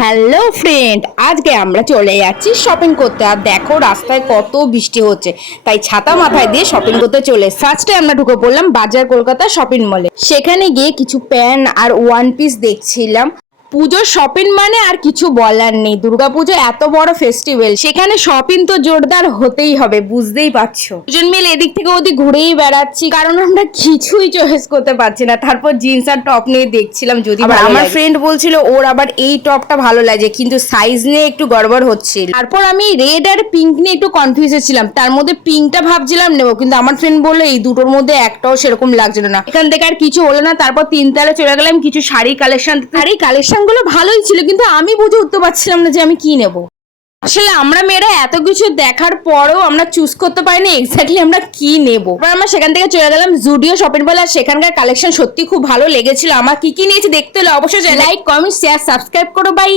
Hello friend, আজকে আমরা চলে যাচ্ছি শপিং করতে। আর দেখো রাস্তায় কত বৃষ্টি হচ্ছে, তাই ছাতা মাথায় দিয়ে শপিং করতে চলে ফার্স্টে আমরা ঢুকে পড়লাম বাজার কলকাতা শপিং মলে। সেখানে গিয়ে কিছু প্যান্ট আর ওয়ান পিস দেখছিলাম। পুজোর শপিং মানে আর কিছু বলার নেই, দুর্গাপুজো এত বড় ফেস্টিভ্যাল, সেখানে শপিং তো জোরদার হতেই হবে, বুঝতেই পারছো। দুজন মিলে এদিক থেকে ওদিক ঘুরেই বেড়াচ্ছি, কারণ আমরা কিছুই চয়েস করতে পারছি না। তারপর জিন্স আর টপ নিয়ে দেখছিলাম, যদি আমার ফ্রেন্ড বলছিল ওর আবার এই টপটা ভালো লাগে, কিন্তু সাইজ নিয়ে একটু গড়বড় হচ্ছিল। তারপর আমি রেড আর পিঙ্ক নিয়ে একটু কনফিউজ ছিলাম, তার মধ্যে পিঙ্কটা ভাবছিলাম নেবো, কিন্তু আমার ফ্রেন্ড বললো এই দুটোর মধ্যে একটাও সেরকম লাগছিল না। এখান থেকে আর কিছু হলো না, তারপর তিনতলা চলে গেলাম কিছু শাড়ি কালেকশন। আর এই কালেকশন গুলো ভালোই ছিল, কিন্তু আমি বুঝে উঠতে পারছিলাম না যে আমি কি নেব। আসলে আমরা মেয়েরা এত কিছু দেখার পরেও আমরা চুজ করতে পারিনি এক্স্যাক্টলি আমরা কি নেব। আমরা সেখান থেকে চলে গেলাম জুডিও শপিং মল, আর সেখানকার কালেকশন সত্যি খুব ভালো লেগেছিল। আমার কি কি নিয়েছি দেখতে হলে অবশ্যই লাইক, কমেন্ট, শেয়ার, সাবস্ক্রাইব করো। বাই।